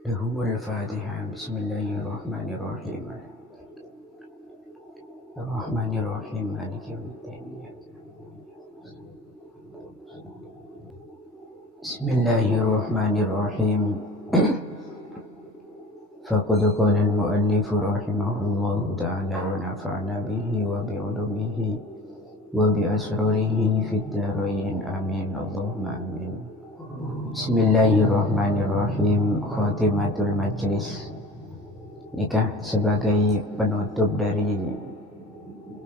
Lahumul Fatihah. Bismillahirrahmanirrahim. Ar-Rahmanirrahim. Maliki yaumiddin. Bismillahirrahmanirrahim. Faqad qala al-mu'allif rahimahullahu ta'ala wa nafa'na bihi wa bi'ulumihi wa bi asrarihi fid dharain. Amin. Allahumma amin. Bismillahirrahmanirrahim. Khatimatul majlis. Nikah sebagai penutup dari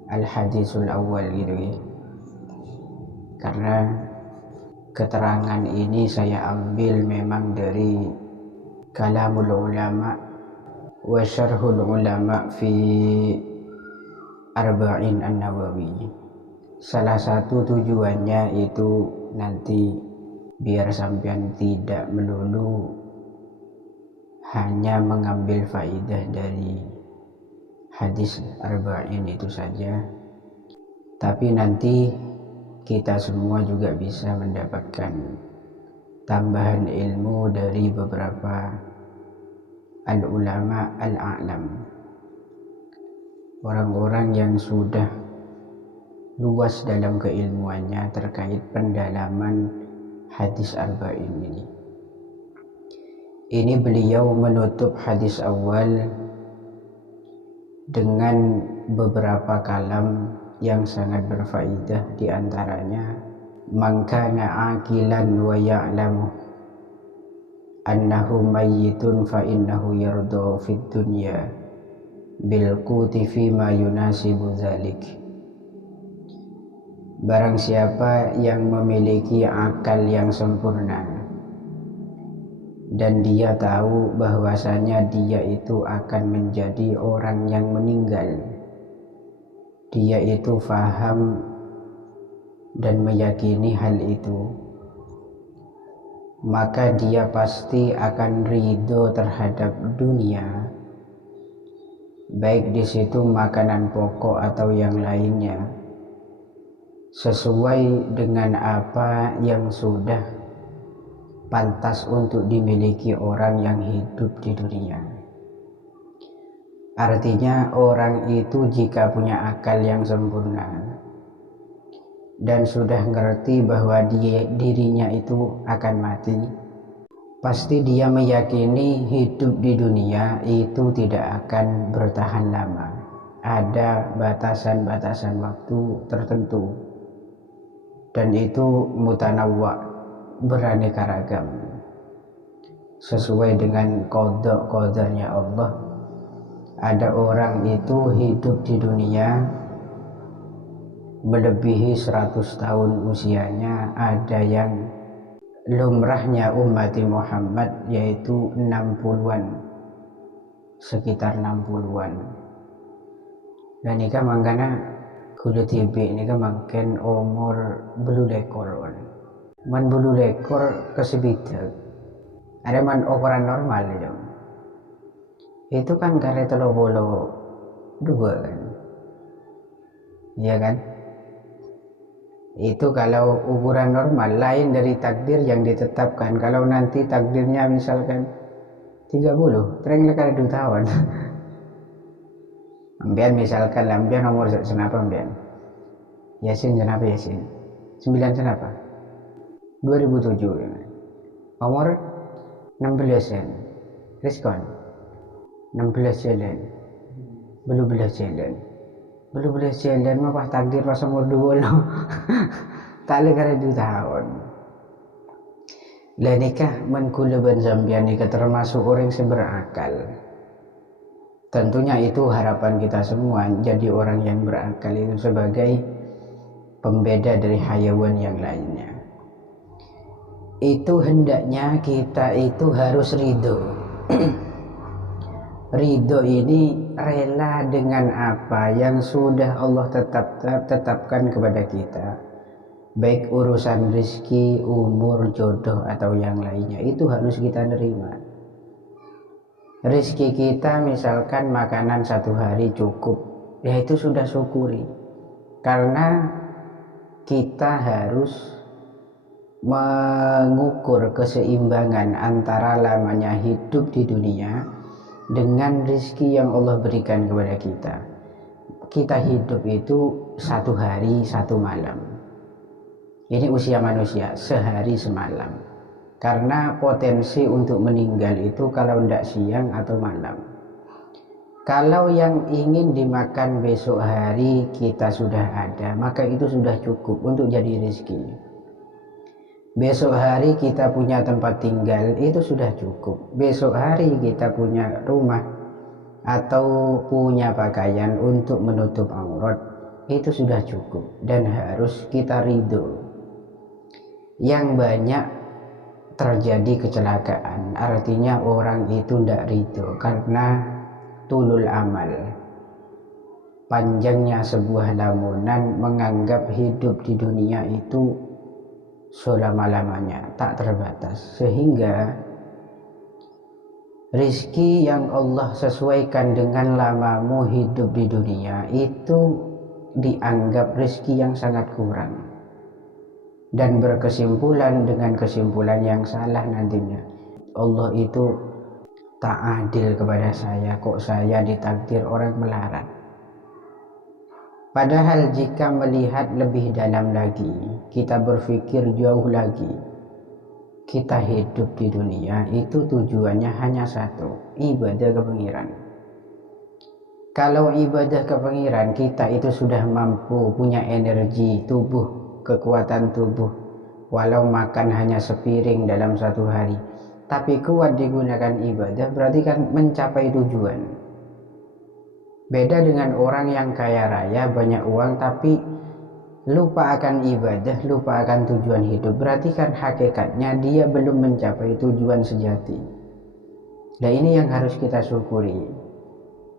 al-hadisul awal gitu ya. Karena keterangan ini saya ambil memang dari kalamul ulama wa syarhul ulama fi arba'in an-nawawi. Salah satu tujuannya itu nanti biar sampean tidak melulu hanya mengambil faidah dari hadis arba'in itu saja, tapi nanti kita semua juga bisa mendapatkan tambahan ilmu dari beberapa al-ulama al-a'lam, orang-orang yang sudah luas dalam keilmuannya terkait pendalaman hadis arba'in ini. Ini beliau menutup hadis awal dengan beberapa kalam yang sangat berfaedah, di antaranya man kana aqilan wa ya'lamu annahu mayyitun fa innahu yarda fid dunya bil quti fi ma yunasibu dzalik. Barang siapa yang memiliki akal yang sempurna dan dia tahu bahwasanya dia itu akan menjadi orang yang meninggal, dia itu faham dan meyakini hal itu, maka dia pasti akan ridho terhadap dunia, baik di situ makanan pokok atau yang lainnya, sesuai dengan apa yang sudah pantas untuk dimiliki orang yang hidup di dunia. Artinya orang itu jika punya akal yang sempurna dan sudah ngerti bahwa dirinya itu akan mati, pasti dia meyakini hidup di dunia itu tidak akan bertahan lama. Ada batasan-batasan waktu tertentu, dan itu mutanawwa, beraneka ragam, sesuai dengan qada-qadarnya Allah. Ada orang itu hidup di dunia melebihi 100 tahun usianya, ada yang lumrahnya umat Muhammad yaitu 60-an, sekitar 60-an. Dan ini kan mangkana kulit tibi ini kan makin umur belu lekor, man belu lekor kesebida, ada man ukuran normal itu kan kare 32 kan, iya kan? Itu kalau ukuran normal, lain dari takdir yang ditetapkan. Kalau nanti takdirnya misalkan 30, tereng lekar 2 tahun. Ambian misalkan lambian nomor senapa ambian? Yasin senapa Yasin? 9 senapa? 2007. Umur 16 sen. Riskon 16 jalan. Belum belas jalan. Belum belas jalan mah pas takdir pas umur 20. Tak lekar 2 tahun. Lah nikah man kula ban sampeyan nikah termasuk orang yang berakal. Tentunya itu harapan kita semua, jadi orang yang berakal itu sebagai pembeda dari hayawan yang lainnya. Itu hendaknya kita itu harus ridho. Ridho ini rela dengan apa yang sudah Allah tetapkan kepada kita, baik urusan rezeki, umur, jodoh atau yang lainnya, itu harus kita nerima. Rezeki kita misalkan makanan 1 hari cukup, ya itu sudah syukuri, karena kita harus mengukur keseimbangan antara lamanya hidup di dunia dengan rezeki yang Allah berikan kepada kita. Kita hidup itu 1 hari 1 malam. Ini usia manusia sehari semalam. Karena potensi untuk meninggal itu kalau tidak siang atau malam. Kalau yang ingin dimakan besok hari kita sudah ada, maka itu sudah cukup untuk jadi rezeki. Besok hari kita punya tempat tinggal, itu sudah cukup. Besok hari kita punya rumah atau punya pakaian untuk menutup aurat, itu sudah cukup dan harus kita ridho. Yang banyak terjadi kecelakaan, artinya orang itu tidak ridho karena tulul amal, panjangnya sebuah lamunan, menganggap hidup di dunia itu selama-lamanya, tak terbatas, sehingga rizki yang Allah sesuaikan dengan lamamu hidup di dunia itu dianggap rizki yang sangat kurang dan berkesimpulan dengan kesimpulan yang salah nantinya. Allah itu tak adil kepada saya, kok saya ditakdir orang melarat. Padahal jika melihat lebih dalam lagi, kita berpikir jauh lagi, kita hidup di dunia itu tujuannya hanya satu, ibadah ke Pangeran. Kalau ibadah ke Pangeran kita itu sudah mampu, punya energi tubuh, kekuatan tubuh, walau makan hanya sepiring dalam 1 hari, tapi kuat digunakan ibadah, berarti kan mencapai tujuan. Beda dengan orang yang kaya raya, banyak uang, tapi lupa akan ibadah, lupa akan tujuan hidup, berarti kan hakikatnya dia belum mencapai tujuan sejati. Nah, ini yang harus kita syukuri.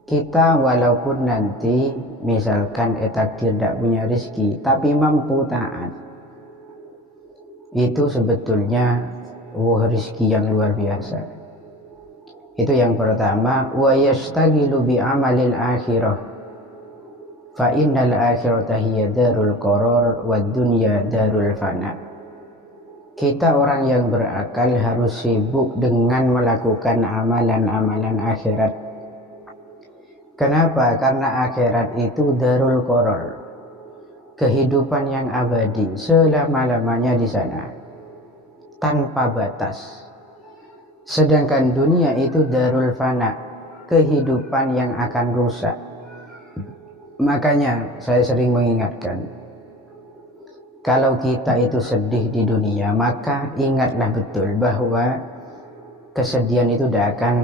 Kita walaupun nanti misalkan takdir tidak punya rezeki, tapi mampu taat, itu sebetulnya rezeki yang luar biasa. Itu yang pertama. Wa yashtaghilu bi amalil akhirah fa innal akhirata hiya darul qarar wad dunya darul fana. Kita orang yang berakal harus sibuk dengan melakukan amalan-amalan akhirat. Kenapa? Karena akhirat itu darul qarar, kehidupan yang abadi, selama-lamanya di sana, tanpa batas. Sedangkan dunia itu darul fana, kehidupan yang akan rusak. Makanya saya sering mengingatkan, kalau kita itu sedih di dunia, maka ingatlah betul bahwa kesedihan itu tidak akan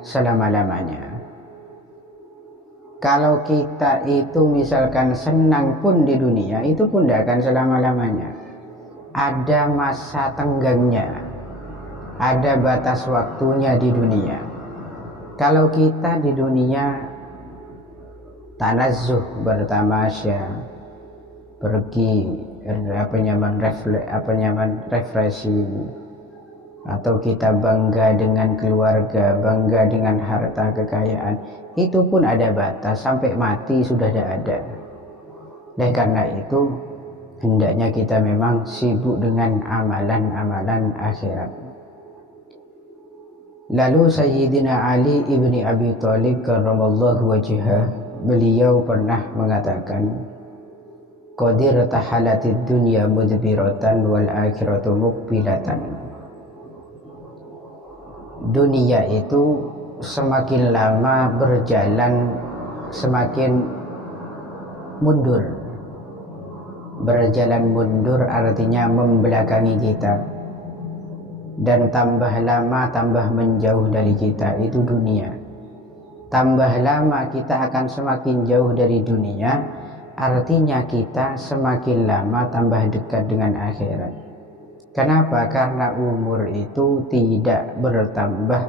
selama-lamanya. Kalau kita itu misalkan senang pun di dunia, itu pun tidak akan selama-lamanya. Ada masa tenggangnya, ada batas waktunya di dunia. Kalau kita di dunia tanazzuh, bertamasya, pergi refreshing, atau kita bangga dengan keluarga, bangga dengan harta kekayaan, itu pun ada batas, sampai mati sudah tidak ada. Dan karena itu hendaknya kita memang sibuk dengan amalan-amalan akhirat. Lalu Sayyidina Ali ibni Abi Thalib karramallahu wajhah, beliau pernah mengatakan, qadir tahalatid dunya mudbiratan wal akhiratu muqbilatan. Dunia itu semakin lama berjalan semakin mundur. Berjalan mundur artinya membelakangi kita, dan tambah lama tambah menjauh dari kita, itu dunia. Tambah lama kita akan semakin jauh dari dunia, artinya kita semakin lama tambah dekat dengan akhirat. Kenapa? Karena umur itu tidak bertambah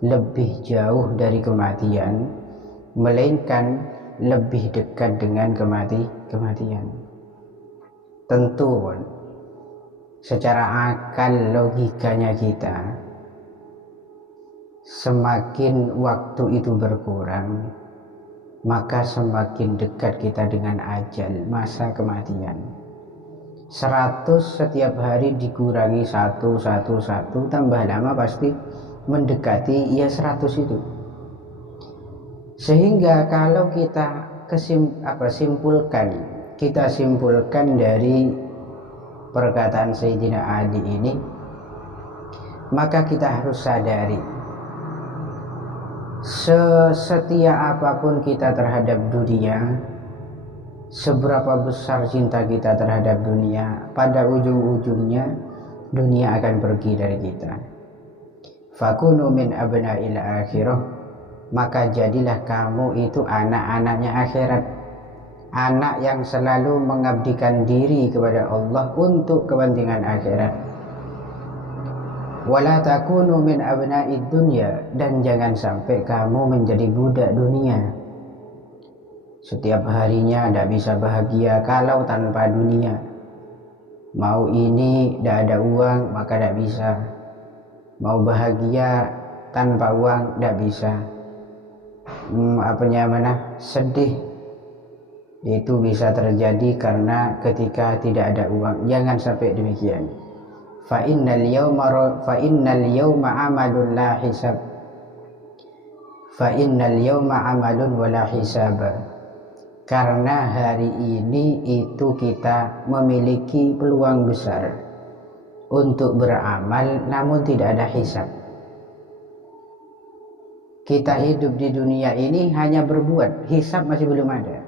lebih jauh dari kematian, melainkan lebih dekat dengan kematian. Tentu secara akal logikanya kita, semakin waktu itu berkurang, maka semakin dekat kita dengan ajal, masa kematian. 100 setiap hari dikurangi satu, tambah lama pasti mendekati ya 100 itu. Sehingga kalau kita simpulkan dari perkataan Sayyidina Ali ini, maka kita harus sadari sesetia apapun kita terhadap dunia, seberapa besar cinta kita terhadap dunia, pada ujung-ujungnya dunia akan pergi dari kita. Fakunu min abna'il akhirah, maka jadilah kamu itu anak-anaknya akhirat, anak yang selalu mengabdikan diri kepada Allah untuk kepentingan akhirat. Wala takunu min abna'id dunya, dan jangan sampai kamu menjadi budak dunia. Setiap harinya tidak bisa bahagia kalau tanpa dunia. Mau ini tidak ada uang maka tidak bisa. Mau bahagia tanpa uang tidak bisa. Sedih itu bisa terjadi karena ketika tidak ada uang. Jangan sampai demikian. Fa innal yawma amalun la hisab. Fa innal yawma amalun wala hisab. Karena hari ini itu kita memiliki peluang besar untuk beramal namun tidak ada hisab. Kita hidup di dunia ini hanya berbuat, hisab masih belum ada.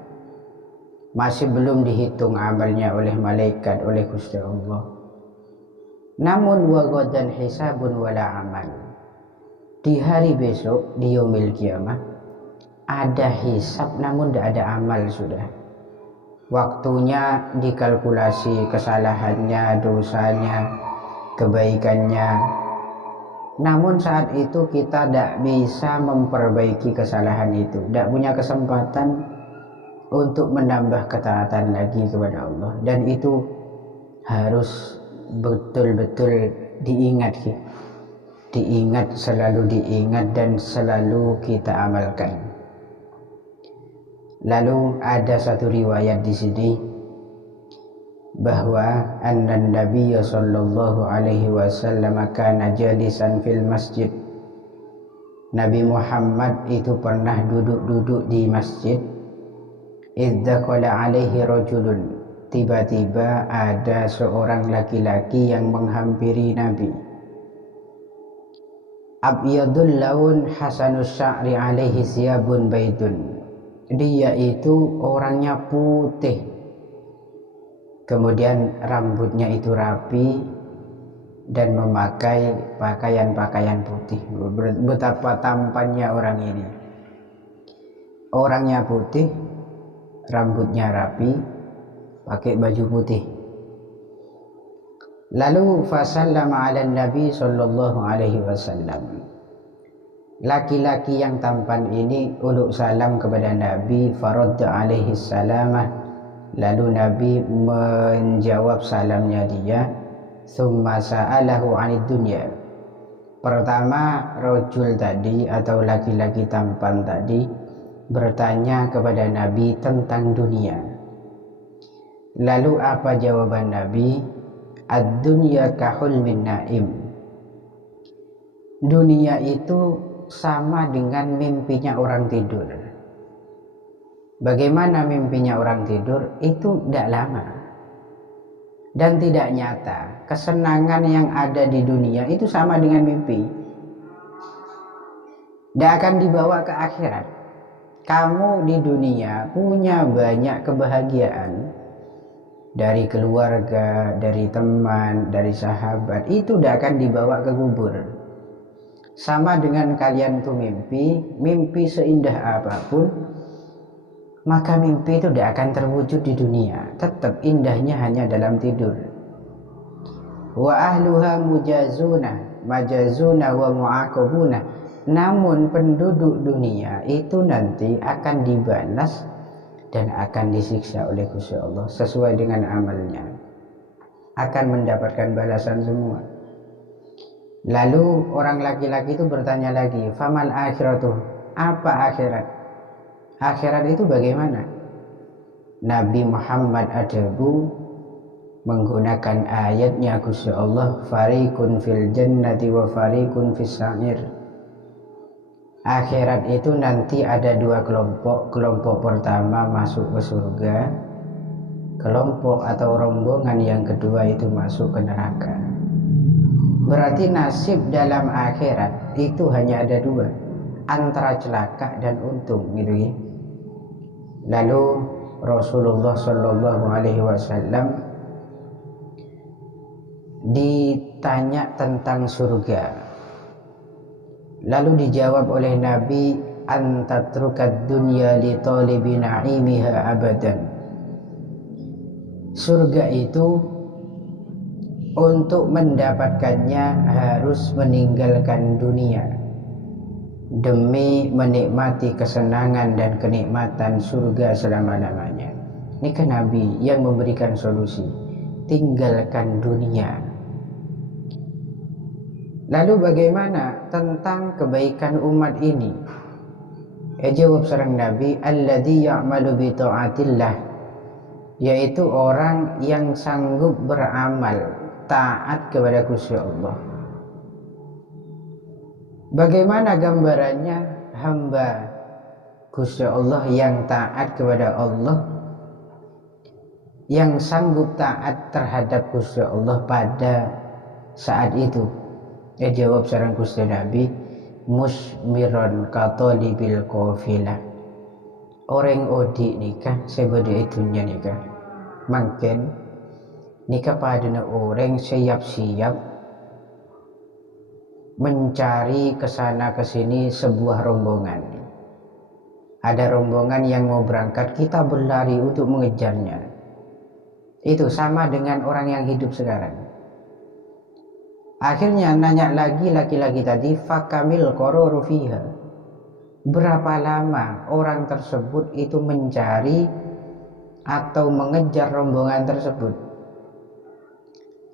Masih belum dihitung amalnya oleh malaikat, oleh Gusti Allah. Namun wa ghadan hisabun wala amal. Di hari besok, di yaumil kiamah, ada hisab namun tidak ada amal sudah. Waktunya dikalkulasi kesalahannya, dosanya, kebaikannya. Namun saat itu kita tidak bisa memperbaiki kesalahan itu, tidak punya kesempatan untuk menambah ketaatan lagi kepada Allah. Dan itu harus betul-betul diingat, selalu diingat dan selalu kita amalkan. Lalu ada satu riwayat di sini bahwa annan Nabi sallallahu alaihi wasallam kana jalisan fil masjid. Nabi Muhammad itu pernah duduk-duduk di masjid. Idzaqala alaihi rajulun, tiba-tiba ada seorang laki-laki yang menghampiri Nabi. Abyadul laun hasanus sya'ri alaihi siyabun baitun. Dia itu orangnya putih, kemudian rambutnya itu rapi dan memakai pakaian-pakaian putih. Betapa tampannya orang ini. Orangnya putih, rambutnya rapi, pakai baju putih. Lalu fasallama ala Nabi sallallahu alaihi wasallam. Laki-laki yang tampan ini uluk salam kepada Nabi, faradda alaihi salamah. Lalu Nabi menjawab salamnya dia. Tsumma sa'alahu 'anid dunya. Pertama, rajul tadi atau laki-laki tampan tadi bertanya kepada Nabi tentang dunia. Lalu apa jawaban Nabi? Ad-dunya kahulmin naim. Dunia itu sama dengan mimpinya orang tidur. Bagaimana mimpinya orang tidur? Itu tidak lama dan tidak nyata. Kesenangan yang ada di dunia itu sama dengan mimpi, tidak akan dibawa ke akhirat. Kamu di dunia punya banyak kebahagiaan dari keluarga, dari teman, dari sahabat, itu tidak akan dibawa ke kubur. Sama dengan kalian tuh mimpi seindah apapun, maka mimpi itu tidak akan terwujud di dunia. Tetap indahnya hanya dalam tidur. Wa ahluha majazuna wa mu'aqabuna. Namun penduduk dunia itu nanti akan dibalas dan akan disiksa oleh Gusti Allah sesuai dengan amalnya. Akan mendapatkan balasan semua. Lalu orang laki-laki itu bertanya lagi, famal akhiratuh, apa akhirat? Akhirat itu bagaimana? Nabi Muhammad adabu menggunakan ayatnya Gusti Allah, fariqun fil jannati wa fariqun fis sa'ir. Akhirat itu nanti ada dua kelompok. Kelompok pertama masuk ke surga, kelompok atau rombongan yang kedua itu masuk ke neraka. Berarti nasib dalam akhirat itu hanya ada dua, antara celaka dan untung gitu ya. Lalu Rasulullah Shallallahu Alaihi Wasallam ditanya tentang surga. Lalu dijawab oleh Nabi, antatrukad dunya li talibi na'imiha abadan. Surga itu untuk mendapatkannya harus meninggalkan dunia demi menikmati kesenangan dan kenikmatan surga selama-lamanya. Ini kan Nabi yang memberikan solusi, tinggalkan dunia. Lalu bagaimana tentang kebaikan umat ini? Jawab seorang Nabi, alladzi ya'malu bi ta'atillah, yaitu orang yang sanggup beramal taat kepada Gusti Allah. Bagaimana gambarannya hamba Gusti Allah yang taat kepada Allah, yang sanggup taat terhadap Gusti Allah pada saat itu? Jawab seorang Gusti Nabi, musmiron katolibil qafilah. Orang odi nikah sebeda itunya nikah. Mungkin nikah pada orang siap-siap mencari kesana kesini sebuah rombongan. Ada rombongan yang mau berangkat, kita berlari untuk mengejarnya. Itu sama dengan orang yang hidup sekarang. Akhirnya nanya lagi laki-laki tadi, fakamil qararu fiha. Berapa lama orang tersebut itu mencari atau mengejar rombongan tersebut?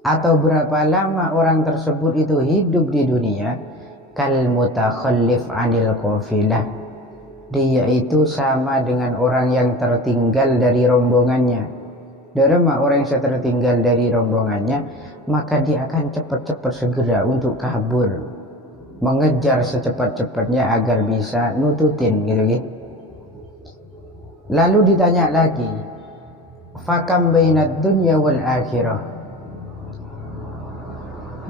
Atau berapa lama orang tersebut itu hidup di dunia? Kal mutakhallif anil qafilah. Dia itu sama dengan orang yang tertinggal dari rombongannya. Darama orang yang tertinggal dari rombongannya, maka dia akan cepat-cepat segera untuk kabur, mengejar secepat-cepatnya agar bisa nututin gitu. Lalu ditanya lagi, fakam bainad dunya wal akhirah.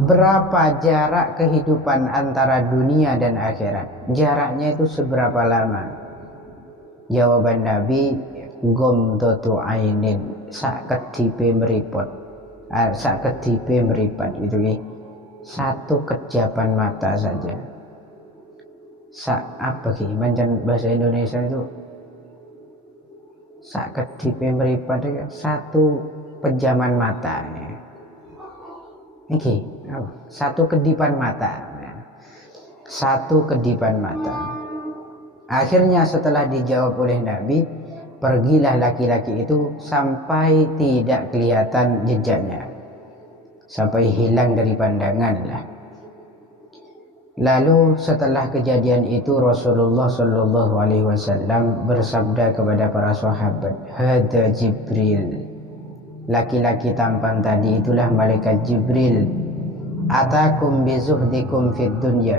Berapa jarak kehidupan antara dunia dan akhirat? Jaraknya itu seberapa lama? Jawaban Nabi, gomdotu ainin, sak kedipe meripot. Sak kedipe meripat itu satu kejapan mata saja. Sak apa ki? Macam bahasa Indonesia itu sak kedipe meripat itu satu pejaman mata. Iki satu kedipan mata. Satu kedipan mata. Akhirnya setelah dijawab oleh Nabi, pergilah laki-laki itu sampai tidak kelihatan jejaknya, sampai hilang dari pandangan lah. Lalu setelah kejadian itu Rasulullah Shallallahu Alaihi Wasallam bersabda kepada para sahabat, hada Jibril. Laki-laki tampan tadi itulah malaikat Jibril. Atakum bizuhdikum fid dunya,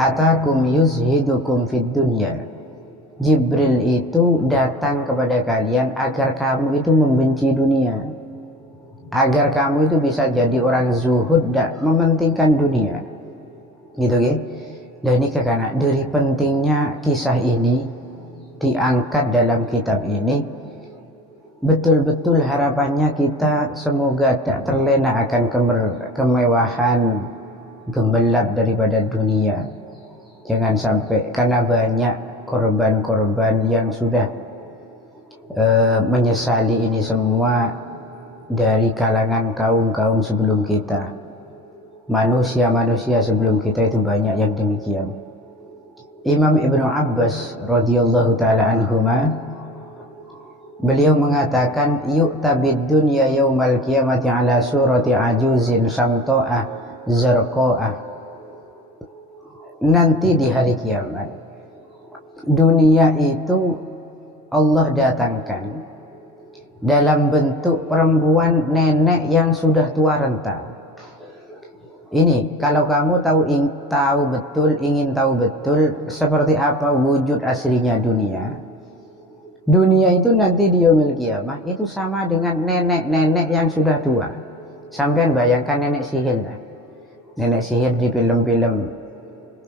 atakum yuzhidukum fid dunya. Jibril itu datang kepada kalian agar kamu itu membenci dunia, agar kamu itu bisa jadi orang zuhud dan mementingkan dunia, gitu kan? Dan ini karena dari pentingnya kisah ini diangkat dalam kitab ini, betul-betul harapannya kita semoga tak terlena akan kemewahan gemerlap daripada dunia. Jangan sampai karena banyak korban-korban yang sudah menyesali ini semua dari kalangan kaum-kaum sebelum kita, manusia-manusia sebelum kita itu banyak yang demikian. Imam Ibnu Abbas radhiyallahu taala anhuma, beliau mengatakan, yu'tabid dunya yaumal qiyamati ala surati ajuzin samto'ah zarqo'ah. Nanti di hari kiamat dunia itu Allah datangkan dalam bentuk perempuan nenek yang sudah tua renta. Ini kalau kamu ingin tahu betul seperti apa wujud aslinya dunia. Dunia itu nanti di yaumil kiamah itu sama dengan nenek-nenek yang sudah tua. Sampean bayangkan nenek sihir lah. Nenek sihir di film-film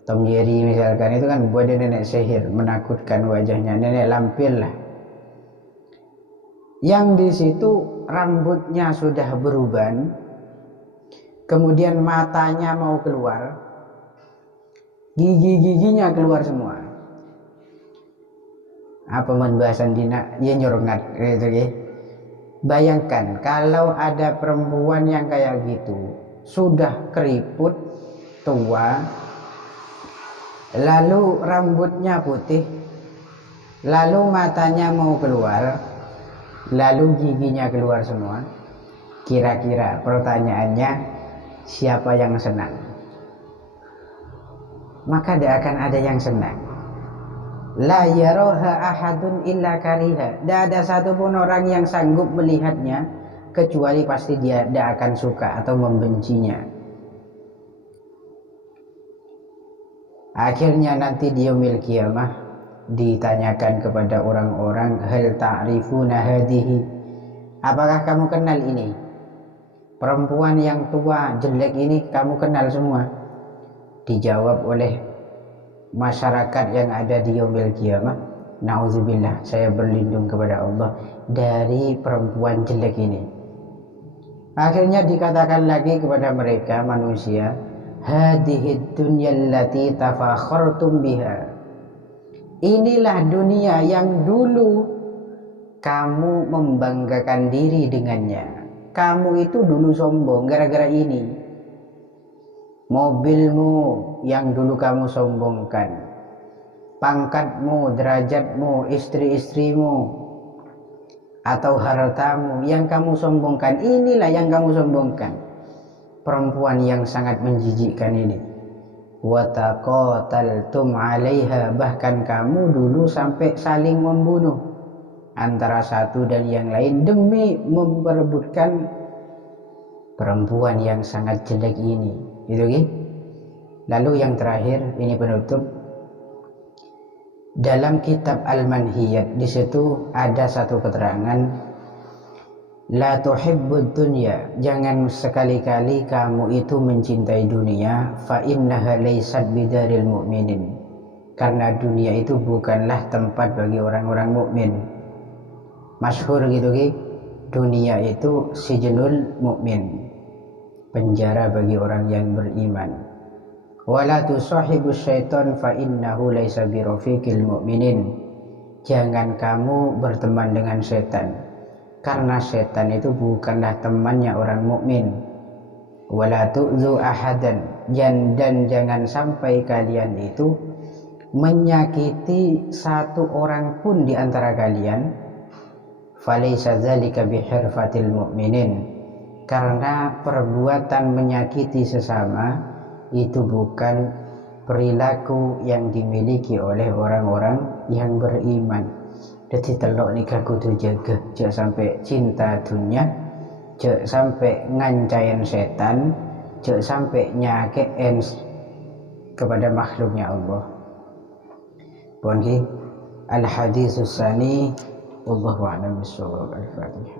Tom Jerry misalkan, itu kan buat nenek sihir, menakutkan wajahnya, nenek lampir lah. Yang di situ rambutnya sudah beruban, kemudian matanya mau keluar, gigi-giginya keluar semua. Apa pembahasan dina ya nyorngat gitu ya. Bayangkan kalau ada perempuan yang kayak gitu, sudah keriput, tua, lalu rambutnya putih, lalu matanya mau keluar, lalu giginya keluar semua. Kira-kira pertanyaannya, siapa yang senang? Maka tidak akan ada yang senang. La yaroha ahadun illa kariha. Tidak ada satupun orang yang sanggup melihatnya kecuali pasti dia tidak akan suka atau membencinya. Akhirnya nanti di yaumil kiamah ditanyakan kepada orang-orang, hal ta'rifuna hadihi, apakah kamu kenal ini? Perempuan yang tua jelek ini kamu kenal semua? Dijawab oleh masyarakat yang ada di yaumil kiamah, na'udzubillah, saya berlindung kepada Allah dari perempuan jelek ini. Akhirnya dikatakan lagi kepada mereka manusia, hadihid dunya allati tafakhartum biha, inilah dunia yang dulu kamu membanggakan diri dengannya. Kamu itu dulu sombong gara-gara ini. Mobilmu yang dulu kamu sombongkan, pangkatmu, derajatmu, istri-istrimu, atau hartamu yang kamu sombongkan, inilah yang kamu sombongkan. Perempuan yang sangat menjijikkan ini. Wa taqataltum 'alaiha, bahkan kamu dulu sampai saling membunuh antara satu dan yang lain demi memperebutkan perempuan yang sangat jelek ini. Itu kan? Lalu yang terakhir, ini penutup. Dalam kitab Al-Manhiyat di situ ada satu keterangan, la tuhibbud dunya, jangan sekali-kali kamu itu mencintai dunia, fa innaha laysat bidaril mu'minin, karena dunia itu bukanlah tempat bagi orang-orang mukmin. Masyhur gitu ki, dunia itu sijnul mukmin, penjara bagi orang yang beriman. Wala tusahibus syaitan fa innahu laisa birafiqil mu'minin, jangan kamu berteman dengan setan, karena setan itu bukanlah temannya orang mukmin. Wala tu'zu ahadan, dan jangan sampai kalian itu menyakiti satu orang pun di antara kalian. Falaysa dzalika bihirfatil mu'minin, karena perbuatan menyakiti sesama itu bukan perilaku yang dimiliki oleh orang-orang yang beriman. Jadi telok nikah kudu jaga, jangan sampai cinta dunia, jangan sampai ngancain setan, jangan sampai nyakein kepada makhluknya Allah. Bonki al-haditsus tsani, wallahu a'lam bishawab. Al-Fatihah.